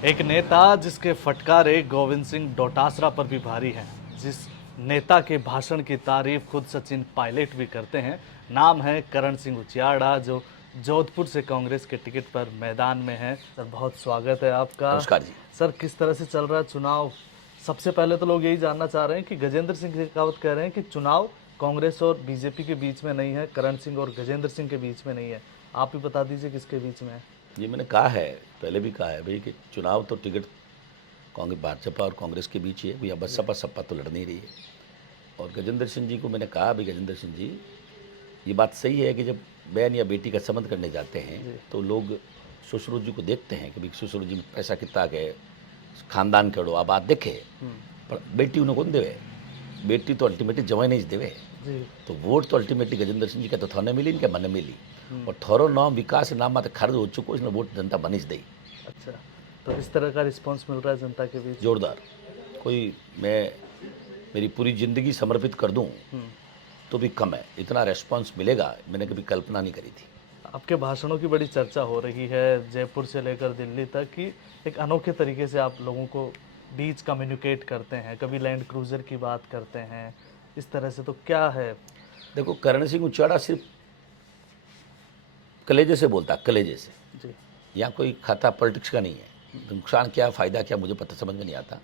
एक नेता जिसके फटकारे गोविंद सिंह डोटासरा पर भी भारी हैं, जिस नेता के भाषण की तारीफ खुद सचिन पायलट भी करते हैं, नाम है करण सिंह उचियाड़ा, जो जोधपुर से कांग्रेस के टिकट पर मैदान में है। सर, बहुत स्वागत है आपका। नमस्कार जी। सर, किस तरह से चल रहा है चुनाव? सबसे पहले तो लोग यही जानना चाह रहे हैं कि गजेंद्र सिंह शेखावत कह रहे हैं कि चुनाव कांग्रेस और बीजेपी के बीच में नहीं है, करण सिंह और गजेंद्र सिंह के बीच में नहीं है। आप ही बता दीजिए किसके बीच में है। ये मैंने कहा है, पहले भी कहा है भाई कि चुनाव तो टिकट कांग्रेस भाजपा और कांग्रेस के बीच ही है। भैया बस सपा तो लड़ नहीं रही है। और गजेंद्र सिंह जी को मैंने कहा, भाई गजेंद्र सिंह जी, ये बात सही है कि जब बहन या बेटी का संबंध करने जाते हैं तो लोग ससुर जी को देखते हैं कि भाई ससुर जी में पैसा कितना गए, खानदान करो, आप बात देखे, पर बेटी उन्हें कौन देवे? बेटी तो अल्टीमेटली जवाई नहीं देवे। तो वोट तो अल्टीमेटली गजेंद्र सिंह जी का तो थाने मिली, इनके मन मिली, और थोरो नाम विकास नाम मात्र खर्च हो चुको, इसने वोट जनता बनिस दी। अच्छा, तो इस तरह का रिस्पांस मिल रहा है जनता के बीच? जोरदार। कोई मैं मेरी पूरी ज़िंदगी समर्पित कर दूं तो भी कम है, इतना रेस्पॉन्स मिलेगा मैंने कभी कल्पना नहीं करी थी। आपके भाषणों की बड़ी चर्चा हो रही है जयपुर से लेकर दिल्ली तक, कि एक अनोखे तरीके से आप लोगों को बीच कम्युनिकेट करते हैं, कभी लैंड क्रूजर की बात करते हैं, इस तरह से। तो क्या है? देखो, करण सिंह उचियाड़ा सिर्फ कलेजे से बोलता, कलेजे से जी। यहाँ कोई खाता पॉलिटिक्स का नहीं है। नुकसान क्या फ़ायदा क्या मुझे पता समझ में नहीं आता,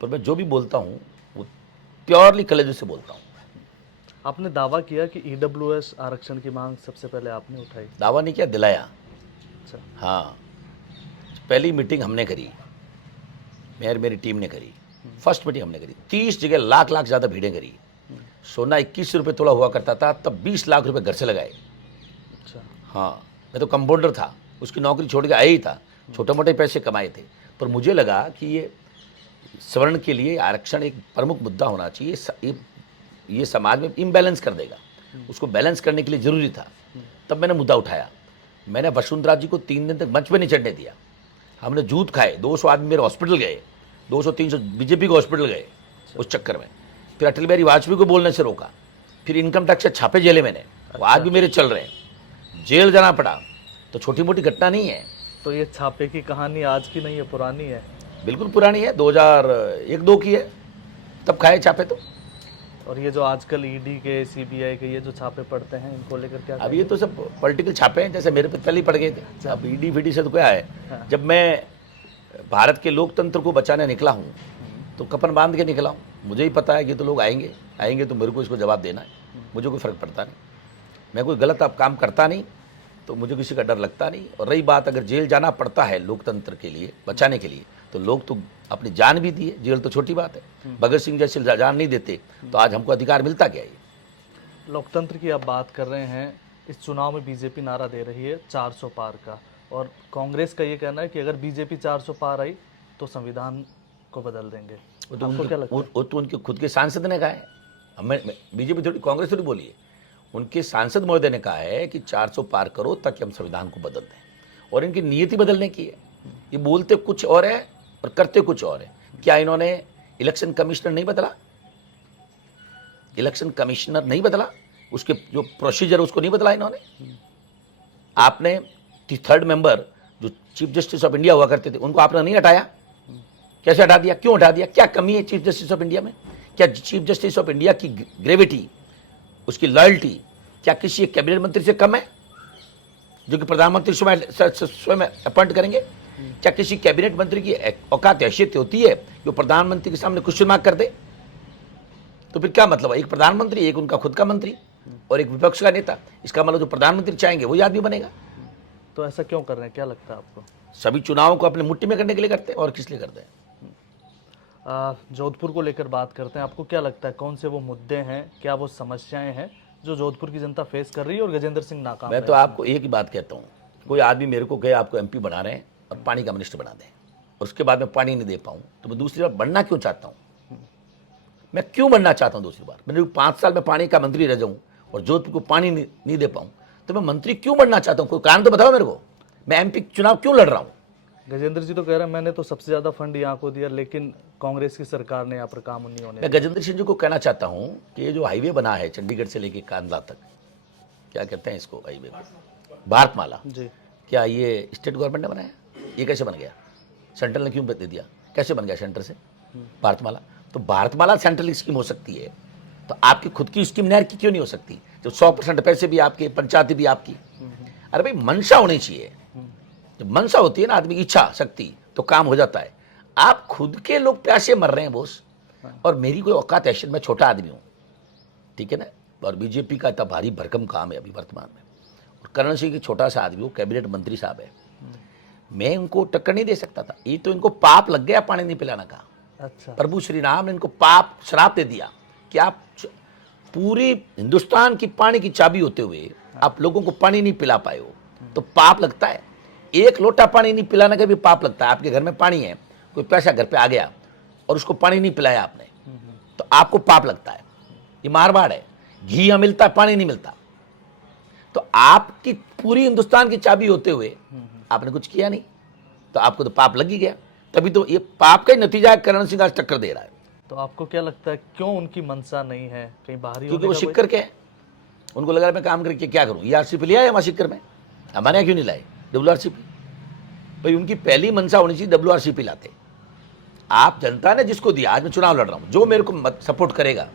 पर मैं जो भी बोलता हूँ वो प्योरली कलेजे से बोलता हूँ। आपने दावा किया कि ईडब्ल्यूएस आरक्षण की मांग सबसे पहले आपने उठाई। दावा नहीं किया, दिलाया। अच्छा। हाँ, पहली मीटिंग हमने करी, मेरी टीम ने करी। फर्स्ट मीटिंग हमने करी, 30 जगह लाख ज़्यादा भीड़ें करी। सोना 21 रुपये तोला हुआ करता था, तब 20 लाख रुपए घर से लगाए। अच्छा। हाँ, मैं तो कंपाउंडर था, उसकी नौकरी छोड़ के आया ही था, छोटे मोटे पैसे कमाए थे, पर मुझे लगा कि ये सवर्ण के लिए आरक्षण एक प्रमुख मुद्दा होना चाहिए। ये समाज में इम्बैलेंस कर देगा, उसको बैलेंस करने के लिए ज़रूरी था। तब मैंने मुद्दा उठाया। मैंने वसुंधरा जी को 3 दिन तक मंच पे नहीं चढ़ने दिया। हमने जूत खाए, 200 आदमी मेरे हॉस्पिटल गए, 200-300 बीजेपी के हॉस्पिटल गए उस चक्कर में। फिर अटल बिहारी वाजपेयी को बोलने से रोका। फिर इनकम टैक्स से छापे जेले मैंने, वो आज भी मेरे चल रहे हैं, जेल जाना पड़ा। तो छोटी मोटी घटना नहीं है। तो ये छापे की कहानी आज की नहीं है, पुरानी है। बिल्कुल पुरानी है, 2001-2 की है, तब खाए छापे। तो और ये जो आजकल ईडी के, सीबीआई के ये जो छापे पड़ते हैं, इनको लेकर क्या अब ये तो सब पॉलिटिकल छापे हैं, जैसे मेरे पे पहले ही पड़ गए थे। अब ईडी वीडी से तो क्या है। हाँ। जब मैं भारत के लोकतंत्र को बचाने निकला हूँ तो कपन बांध के निकला हूँ। मुझे ही पता है कि तो लोग आएंगे तो मेरे को इसको जवाब देना है। मुझे कोई फ़र्क पड़ता नहीं, मैं कोई गलत अब काम करता नहीं, तो मुझे किसी का डर लगता नहीं। और रही बात, अगर जेल जाना पड़ता है लोकतंत्र के लिए बचाने के लिए, तो लोग तो अपनी जान भी दिए, जेल तो छोटी बात है। भगत सिंह जैसे जान नहीं देते तो आज हमको अधिकार मिलता क्या? ये लोकतंत्र की आप बात कर रहे हैं। इस चुनाव में बीजेपी नारा दे रही है 400 पार का, और कांग्रेस का ये कहना है कि अगर बीजेपी 400 पार आई तो संविधान को बदल देंगे। आपको क्या लगता है? वो तो उनके खुद के सांसद ने कहा है। हमें बीजेपी थोड़ी, कांग्रेस थोड़ी बोली है। उनके सांसद महोदय ने कहा है कि 400 पार करो ताकि हम संविधान को बदल दें, और इनकी नीयति बदलने की है। ये बोलते कुछ और है और करते कुछ और है। क्या इन्होंने इलेक्शन कमिश्नर नहीं बदला? इलेक्शन कमिश्नर नहीं बदला, उसके जो प्रोसीजर उसको नहीं बदला इन्होंने। आपने 3rd मेंबर जो चीफ जस्टिस ऑफ इंडिया हुआ करते थे, उनको आपने नहीं हटाया। कैसे हटा दिया? क्यों हटा दिया? क्या कमी है चीफ जस्टिस ऑफ इंडिया में? क्या चीफ जस्टिस ऑफ इंडिया की ग्रेविटी, उसकी लॉयल्टी क्या किसी कैबिनेट मंत्री से कम है जो कि प्रधानमंत्री स्वयं अपॉइंट करेंगे? क्या किसी कैबिनेट मंत्री की औकात हैसियत होती है जो प्रधानमंत्री के सामने क्वेश्चन मार्क कर दे? तो फिर क्या मतलब है? एक प्रधानमंत्री, एक उनका खुद का मंत्री और एक विपक्ष का नेता। इसका मतलब जो प्रधानमंत्री चाहेंगे वही आदमी बनेगा। तो ऐसा क्यों कर रहे हैं, क्या लगता है आपको? सभी चुनावों को अपने मुट्ठी में करने के लिए करते हैं, और किस लिए करते हैं? जोधपुर को लेकर बात करते हैं। आपको क्या लगता है, कौन से वो मुद्दे हैं, क्या वो समस्याएं हैं जो जोधपुर की जनता फेस कर रही है और गजेंद्र सिंह नाकाम? मैं तो आपको एक ही बात कहता हूँ, कोई आदमी मेरे को कहे आपको MP बना रहे हैं और पानी का मिनिस्टर बना दें, और उसके बाद मैं पानी नहीं दे पाऊँ, तो मैं दूसरी बार बनना क्यों चाहता हूँ? मैं क्यों बनना चाहता हूँ दूसरी बार? मैंने 5 साल में पानी का मंत्री रह जाऊँ और जोधपुर को पानी नहीं दे पाऊँ, तो मैं मंत्री क्यों बनना चाहता हूँ? कोई कारण तो बताओ मेरे को। मैं MP चुनाव क्यों लड़ रहा हूँ? गजेंद्र जी तो कह रहे हैं मैंने तो सबसे ज़्यादा फंड यहाँ को दिया, लेकिन कांग्रेस की सरकार ने यहाँ पर काम नहीं होने। मैं गजेंद्र सिंह जी को कहना चाहता हूँ कि ये जो हाईवे बना है चंडीगढ़ से लेके कांदला तक, क्या कहते हैं इसको, हाईवे भारतमाला, जी, क्या ये स्टेट गवर्नमेंट ने बनाया? ये कैसे बन गया? सेंट्रल ने क्यों दे दिया? कैसे बन गया सेंटर से भारतमाला? तो भारतमाला सेंट्रल स्कीम हो सकती है, तो आपकी खुद की स्कीम नहर की क्यों नहीं हो सकती? जो 100% पैसे भी आपके, पंचायती भी आपकी। अरे भाई मंशा होनी चाहिए। जब मंशा होती है ना, आदमी की इच्छा शक्ति, तो काम हो जाता है। आप खुद के लोग प्यासे मर रहे हैं बोस, और मेरी कोई औकात है? मैं छोटा आदमी हूँ, ठीक है ना, और बीजेपी का इतना भारी भरकम काम है अभी वर्तमान में, और करण सिंह की छोटा सा आदमी, वो कैबिनेट मंत्री साहब है, मैं उनको टक्कर नहीं दे सकता था। ये तो इनको पाप लग गया पानी नहीं पिलाने का। अच्छा। प्रभु श्री राम ने इनको पाप श्राप दे दिया कि आप पूरी हिंदुस्तान की पानी की चाबी होते हुए आप लोगों को पानी नहीं पिला पाए हो, तो पाप लगता है। एक लोटा पानी नहीं पिलाने का भी पाप लगता है। आपके घर में पानी है, कोई पैसा घर पे आ गया और उसको पानी नहीं पिलाया आपने, तो आपको पाप लगता है। ये मारवाड़ है, घी यहाँ मिलता है, पानी नहीं मिलता। तो आपकी पूरी हिंदुस्तान की चाबी होते हुए आपने कुछ किया नहीं, तो आपको तो पाप लग ही गया। तभी तो ये पाप का ही नतीजा है, करण सिंह आज टक्कर दे रहा है। तो आपको क्या लगता है क्यों उनकी मंशा नहीं है कहीं बाहरी क्योंकि होने वो का सिक्कर के हैं। उनको लगा मैं काम करके क्या करूं, ERCP लिया है वहां सिक्कर में, हमारे यहाँ क्यों नहीं लाए WRCP? भाई उनकी पहली मंशा होनी चाहिए WRCP लाते। आप जनता ने जिसको दिया, आज मैं चुनाव लड़ रहा हूं, जो मेरे को सपोर्ट करेगा,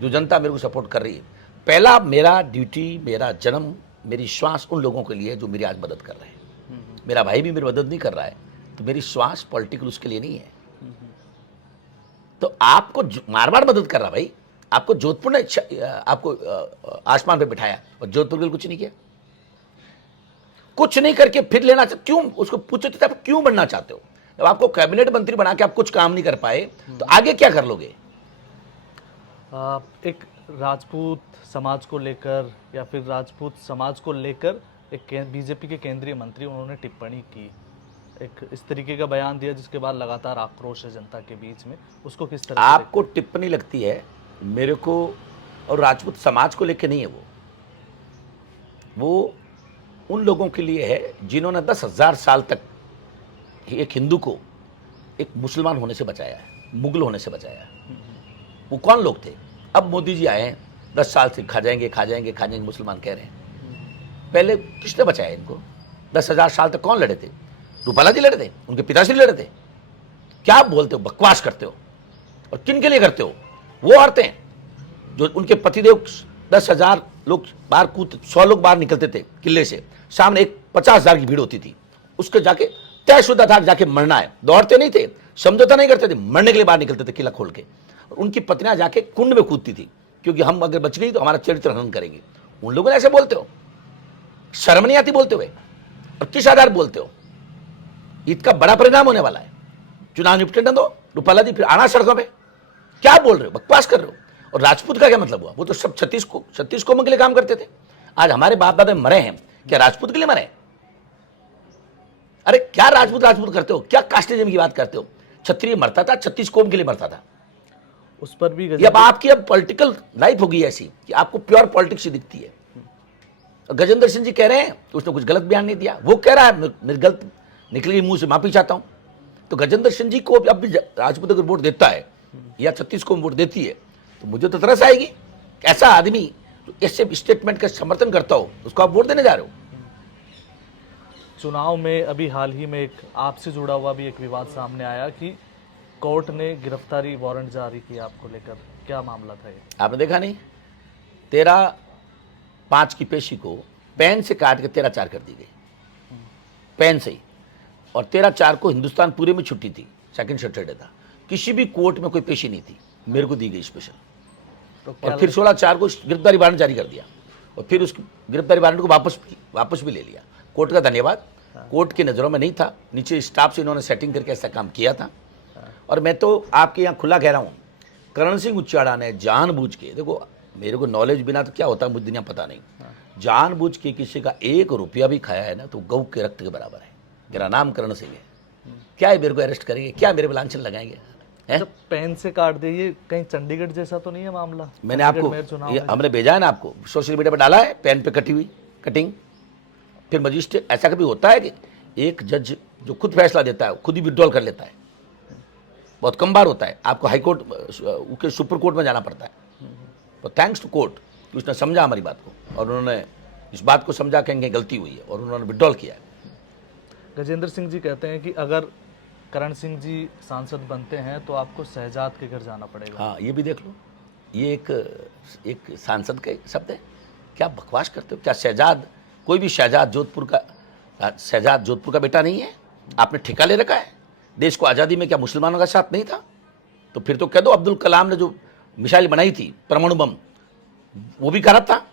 जो जनता मेरे को सपोर्ट कर रही है, पहला मेरा ड्यूटी, मेरा जन्म, मेरी श्वास उन लोगों के लिए जो मेरी आज मदद कर रहे हैं। मेरा भाई भी मेरी मदद नहीं कर रहा है, तो मेरी श्वास पॉलिटिकल उसके लिए नहीं है। तो आपको मारवाड़ मदद कर रहा भाई, आपको जोधपुर ने आपको आसमान पे बिठाया और जोधपुर के लिए कुछ नहीं किया। कुछ नहीं करके फिर लेना चाहते, क्यों? उसको पूछो तो आप क्यों बनना चाहते हो? जब आपको कैबिनेट मंत्री बना के आप कुछ काम नहीं कर पाए, तो आगे क्या कर लोगे? एक राजपूत समाज को लेकर या फिर राजपूत समाज को लेकर एक बीजेपी के केंद्रीय मंत्री, उन्होंने टिप्पणी की, एक इस तरीके का बयान दिया जिसके बाद लगातार आक्रोश है जनता के बीच में, उसको किस तरह से आपको टिप्पणी लगती है, मेरे को और राजपूत समाज को लेकर नहीं है। वो उन लोगों के लिए है जिन्होंने 10,000 साल तक एक हिंदू को एक मुसलमान होने से बचाया है, मुगल होने से बचाया है। वो कौन लोग थे? अब मोदी जी आए हैं, 10 साल से खा जाएंगे खा जाएंगे खा जाएंगे मुसलमान कह रहे हैं। पहले किसने बचाया इनको? 10,000 साल तक कौन लड़े थे? रूपाला जी लड़े थे, उनके पिताश्री लड़े थे। क्या आप बोलते हो, बकवास करते हो? और किन के लिए करते हो? वो औरतें जो उनके पतिदेव 10,000 लोग बाहर कूद, 100 लोग बाहर निकलते थे किले से, सामने एक 50,000 की भीड़ होती थी, उसके जाके तयशुदा था जाके मरना है। दौड़ते नहीं थे, समझौता नहीं करते थे, मरने के लिए बाहर निकलते थे किला खोल के। और उनकी पत्नियां जाके कुंड में कूदती थी, क्योंकि हम अगर बच गई तो हमारा चरित्र हनन करेंगे। उन लोगों ने ऐसे बोलते हो? शर्म नहीं आती बोलते हुए? और किस आधार बोलते हो? इसका बड़ा परिणाम होने वाला है। चुनाव निपटने दो, रूपाला जी फिर आना सड़कों पे। क्या बोल रहे हो, बकवास कर रहे हो? और राजपूत का क्या मतलब हुआ? वो तो सब 36 कौम के लिए काम करते थे। आज हमारे बाप दादा मरे हैं, क्या राजपूत के लिए मरे? अरे क्या राजपूत राजपूत करते हो? क्या कास्टिज्म की बात करते हो? क्षत्रिय मरता था, 36 कौम के लिए मरता था। उस पर भी अब आपकी अब पॉलिटिकल लाइफ होगी ऐसी कि आपको प्योर पॉलिटिक्स ही दिखती है। गजेंद्र सिंह जी कह रहे हैं कि उसने कुछ गलत बयान नहीं दिया, वो कह रहा है मेरी गलत निकली मुंह से माफी चाहता हूं। तो गजेंद्र सिंह जी को अब भी राजपूत अगर वोट देता है या 36 को वोट देती है, तो मुझे तो तरस आएगी। ऐसा आदमी जो ऐसे स्टेटमेंट का समर्थन करता हो, उसको आप वोट देने जा रहे हो। चुनाव में अभी हाल ही में एक आपसे जुड़ा हुआ भी एक विवाद सामने आया कि कोर्ट ने गिरफ्तारी वारंट जारी किया आपको लेकर, क्या मामला था ये? आपने देखा नहीं? 13/5 की पेशी को पेन से काट के 13/4 कर दी गई, पेन से ही। और 13/4 को हिंदुस्तान पूरे में छुट्टी थी, सेकंड सैटरडे था, किसी भी कोर्ट में कोई पेशी नहीं थी, मेरे को दी गई स्पेशल। तो और फिर 16/4 को गिरफ्तारी वारंट जारी कर दिया, और फिर उस गिरफ्तारी वारंट को वापस भी ले लिया। कोर्ट का धन्यवाद, कोर्ट की नज़रों में नहीं था, नीचे स्टाफ से इन्होंने सेटिंग करके ऐसा काम किया था। और मैं तो आपके यहाँ खुला कह रहा हूँ, करण सिंह उच्चाड़ा ने जानबूझ के, देखो मेरे को नॉलेज बिना तो क्या होता है मुझे दुनिया पता नहीं, जानबूझ के किसी का 1 रुपया भी खाया है ना, तो गौ के रक्त के बराबर है। मेरा नाम करण सिंह है, क्या है मेरे को अरेस्ट करेंगे? क्या मेरे पे लांछन लगाएंगे? जब पेन से काट दे, ये कहीं चंडीगढ़ जैसा तो नहीं है मामला? मैंने आपको हमने भेजा है ना, आपको सोशल मीडिया पर डाला है, पेन पे कटी हुई कटिंग। फिर मजिस्ट्रेट, ऐसा कभी होता है कि एक जज जो खुद फैसला देता है खुद ही विड्रॉल कर लेता है? बहुत कम बार होता है। आपको हाई कोर्ट के सुप्रीम कोर्ट में जाना पड़ता है। तो थैंक्स टू कोर्ट कि उसने समझा हमारी बात को, और उन्होंने इस बात को समझा कहेंगे गलती हुई है, और उन्होंने विड्रॉल किया है। गजेंद्र सिंह जी कहते हैं कि अगर करण सिंह जी सांसद बनते हैं तो आपको शहजाद के घर जाना पड़ेगा। हाँ, ये भी देख लो, ये एक सांसद के शब्द है। क्या बकवास करते हो? क्या शहजाद, कोई भी शहजाद जोधपुर का बेटा नहीं है? आपने ठेका ले रखा है देश को आज़ादी में? क्या मुसलमानों का साथ नहीं था? तो फिर तो कह दो अब्दुल कलाम ने जो मिसाइल बनाई थी परमाणु बम, वो भी गलत था।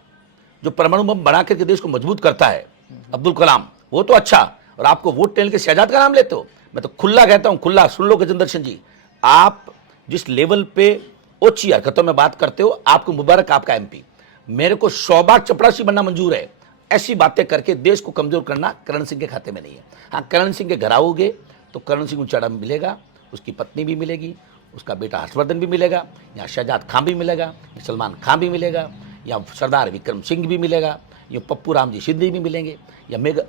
जो परमाणु बम बना करके देश को मजबूत करता है अब्दुल कलाम, वो तो अच्छा। और आपको वोट लेने के शहजाद का नाम लेते हो? मैं तो खुला कहता हूं, खुला सुन लो गजेंद्र सिंह जी, आप जिस लेवल पे ओछी हरकतों में बात करते हो, आपको मुबारक, आपका एमपी। मेरे को 100 बार चपरासी बनना मंजूर है। ऐसी बातें करके देश को कमजोर करना करण सिंह के खाते में नहीं है। हाँ, करण सिंह के घर आओगे तो करण सिंह उचाड़ा मिलेगा, उसकी पत्नी भी मिलेगी, उसका बेटा हर्षवर्धन भी मिलेगा, यहाँ शहजाद खान भी मिलेगा, यहाँ सलमान खान भी मिलेगा, यहाँ सरदार विक्रम सिंह भी मिलेगा, यहाँ पप्पू राम जी सिद्धि भी मिलेंगे, या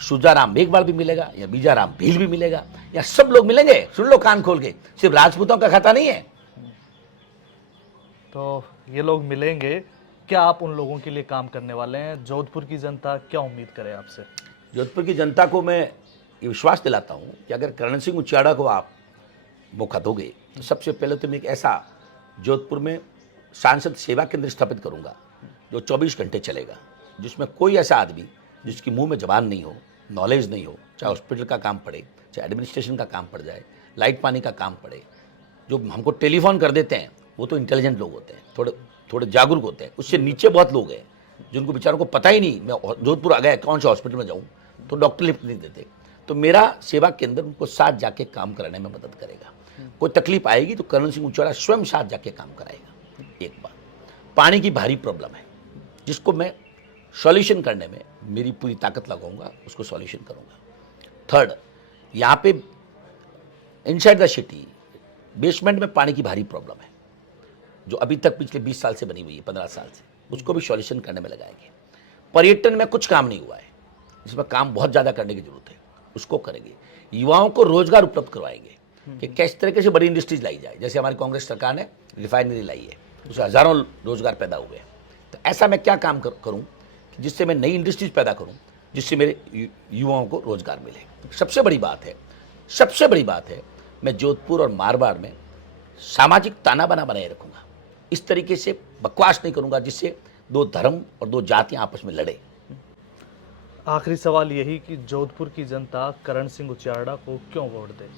सुजाराम मेघवाल भी मिलेगा, या बीजाराम भील भी मिलेगा, या सब लोग मिलेंगे। सुन लो कान खोल के, सिर्फ राजपूतों का खाता नहीं है। तो ये लोग मिलेंगे, क्या आप उन लोगों के लिए काम करने वाले हैं? जोधपुर की जनता क्या उम्मीद करे आपसे? जोधपुर की जनता को मैं ये विश्वास दिलाता हूँ कि अगर करण सिंह उचाड़ा को आप मौका दोगे तो सबसे पहले तो मैं एक ऐसा जोधपुर में सांसद सेवा केंद्र स्थापित करूंगा जो 24 घंटे चलेगा, जिसमें कोई ऐसा आदमी जिसकी मुंह में जबान नहीं हो, नॉलेज नहीं हो, चाहे हॉस्पिटल का काम पड़े, चाहे एडमिनिस्ट्रेशन का काम पड़ जाए, लाइट पानी का काम पड़े, जो हमको टेलीफोन कर देते हैं वो तो इंटेलिजेंट लोग होते हैं, थोड़े जागरूक होते हैं। उससे नीचे बहुत लोग हैं जिनको बेचारों को पता ही नहीं, मैं जोधपुर आ गया कौन से हॉस्पिटल में जाऊँ, तो डॉक्टर लिफ्ट नहीं देते। तो मेरा सेवा केंद्र उनको साथ जाके काम कराने में मदद करेगा। कोई तकलीफ आएगी तो करण सिंह उचाड़ा स्वयं साथ जाके काम कराएगा। एक बात, पानी की भारी प्रॉब्लम है जिसको मैं सॉल्यूशन करने में मेरी पूरी ताकत लगाऊंगा, उसको सॉल्यूशन करूंगा। थर्ड, यहाँ पे इनसाइड द सिटी बेसमेंट में पानी की भारी प्रॉब्लम है जो अभी तक पिछले 20 साल से बनी हुई है, 15 साल से, उसको भी सॉल्यूशन करने में लगाएंगे। पर्यटन में कुछ काम नहीं हुआ है, जिसमें काम बहुत ज़्यादा करने की जरूरत है, उसको करेंगे। युवाओं को रोजगार उपलब्ध करवाएंगे कि किस तरीके से बड़ी इंडस्ट्रीज लाई जाए। जैसे हमारी कांग्रेस सरकार ने रिफाइनरी लाई है, उससे हज़ारों रोजगार पैदा हुए हैं। तो ऐसा मैं क्या काम करूं कि जिससे मैं नई इंडस्ट्रीज पैदा करूं, जिससे मेरे युवाओं को रोजगार मिले। सबसे बड़ी बात है, मैं जोधपुर और मारवाड़ में सामाजिक ताना बाना बनाए रखूंगा। इस तरीके से बकवास नहीं करूंगा जिससे दो धर्म और दो जातियां आपस में लड़े। आखिरी सवाल यही कि जोधपुर की जनता करण सिंह उचाड़ा को क्यों वोट दे?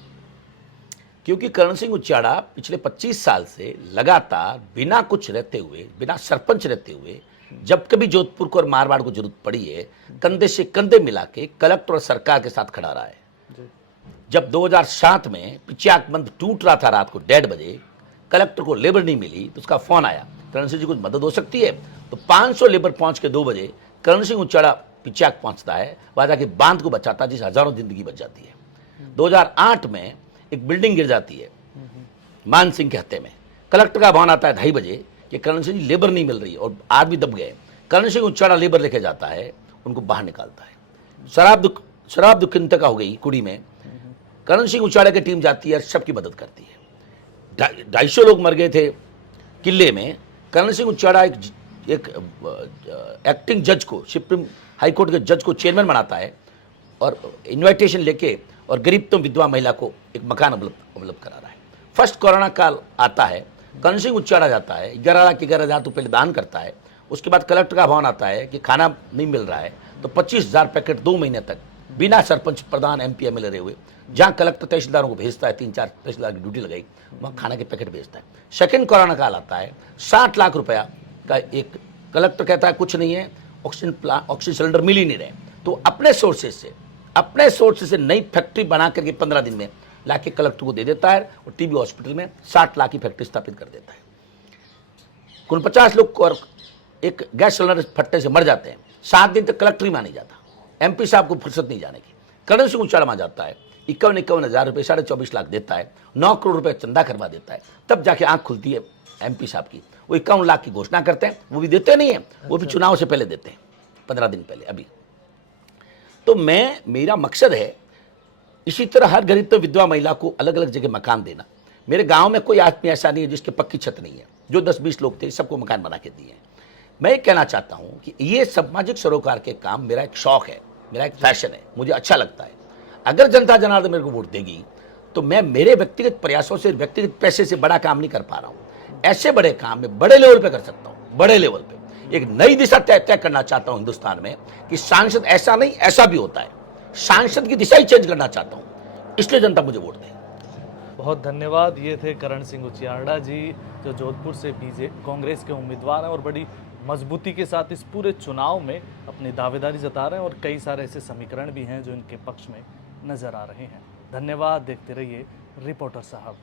क्योंकि करण सिंह उचाड़ा पिछले 25 साल से लगातार बिना कुछ रहते हुए, बिना सरपंच रहते हुए, जब कभी जोधपुर को और मारवाड़ को जरूरत पड़ी है, कंधे से कंधे मिला के कलेक्टर और सरकार के साथ खड़ा रहा है। जब 2007 में पिचाक बंद टूट रहा था रात को 1:30 बजे, कलेक्टर को लेबर नहीं मिली तो उसका फोन आया, करण सिंह जी कुछ मदद हो सकती है? तो 500 लेबर पहुंच के 2 बजे करण सिंह उचाड़ा पिचाक पहुंचता है, वहां जाके बांध को बचाता है, जिस हजारों जिंदगी बच जाती है। 2008 में एक बिल्डिंग गिर जाती है मान सिंह के हत्थे में, कलेक्टर का फोन आता है 2:30 बजे कि करण सिंह जी लेबर नहीं मिल रही और आदमी दब गए। करण सिंह उचाड़ा लेबर लेके जाता है, उनको बाहर निकालता है। शराब दुखिंता का हो गई कुड़ी में, करण सिंह उचाड़ा की टीम जाती है, सबकी मदद करती है। 250 लोग मर गए थे किले में। करण सिंह उचाड़ा एक एक्टिंग जज को, सुप्रीम हाई कोर्ट के जज को चेयरमैन बनाता है और इन्विटेशन लेके और गरीबतम विधवा महिला को एक मकान उपलब्ध करा रहा है। फर्स्ट कोरोना काल आता है, करण सिंह उचाड़ा जाता है, 11,000 तो पहले दान करता है। उसके बाद कलेक्टर का भवन आता है कि खाना नहीं मिल रहा है, तो 25,000 पैकेट 2 महीने तक बिना सरपंच, प्रधान, MP, MLA रहे हुए, जहाँ कलेक्टर तहसीलदारों को भेजता है, 3-4 तहसीलदार की ड्यूटी लगाई, वहाँ खाना के पैकेट भेजता है। सेकेंड कोरोना काल आता है, 60 लाख रुपया का एक कलेक्टर कहता है कुछ नहीं है, ऑक्सीजन सिलेंडर मिल ही नहीं रहे, तो अपने सोर्सेज से नई फैक्ट्री बना करके 15 दिन में लाके कलेक्टर को दे देता है और TB हॉस्पिटल में 60 लाख की फैक्ट्री स्थापित कर देता है। 49 लोग और एक गैस सिलेंडर फटने से मर जाते हैं, 7 दिन तक कलेक्टर ही मानी जाता। MP साहब को फुर्सत नहीं जाने की। करण सिंह उचाड़ा वहां जाता है, 51 हज़ार रुपये, 24.5 लाख देता है, 9 करोड़ रुपए चंदा करवा देता है, तब जाके आंख खुलती है MP साहब की। वो 51 लाख की घोषणा करते हैं, वो भी देते नहीं है, वो भी चुनाव से पहले देते हैं, 15 दिन पहले अभी। तो मेरा मकसद है इसी तरह हर गरीब तो विधवा महिला को अलग अलग जगह मकान देना। मेरे गांव में कोई आदमी ऐसा नहीं है जिसके पक्की छत नहीं है, जो 10-20 लोग थे सबको मकान बना के दिए हैं। मैं ये कहना चाहता हूँ कि ये सामाजिक सरोकार के काम मेरा एक शौक है, मेरा एक फैशन है, मुझे अच्छा लगता है। अगर जनता जनार्दन मेरे को वोट देगी तो मैं मेरे व्यक्तिगत प्रयासों से, व्यक्तिगत पैसे से बड़ा काम नहीं कर पा रहा हूं। ऐसे बड़े काम मैं बड़े लेवल पे कर सकता हूं, बड़े लेवल पे एक नई दिशा तय करना चाहता हूं हिंदुस्तान में कि सांसद ऐसा नहीं ऐसा भी होता है, सांसद की दिशा ही चेंज करना चाहता हूं, इसलिए जनता मुझे वोट दे। बहुत धन्यवाद। ये थे करण सिंह उचियाड़ा जी, जो जोधपुर से कांग्रेस के उम्मीदवार हैं और बड़ी मजबूती के साथ इस पूरे चुनाव में अपनी दावेदारी जता रहे हैं और कई सारे ऐसे समीकरण भी हैं जो इनके पक्ष में नजर आ रहे हैं। धन्यवाद। देखते रहिए रिपोर्टर साहब।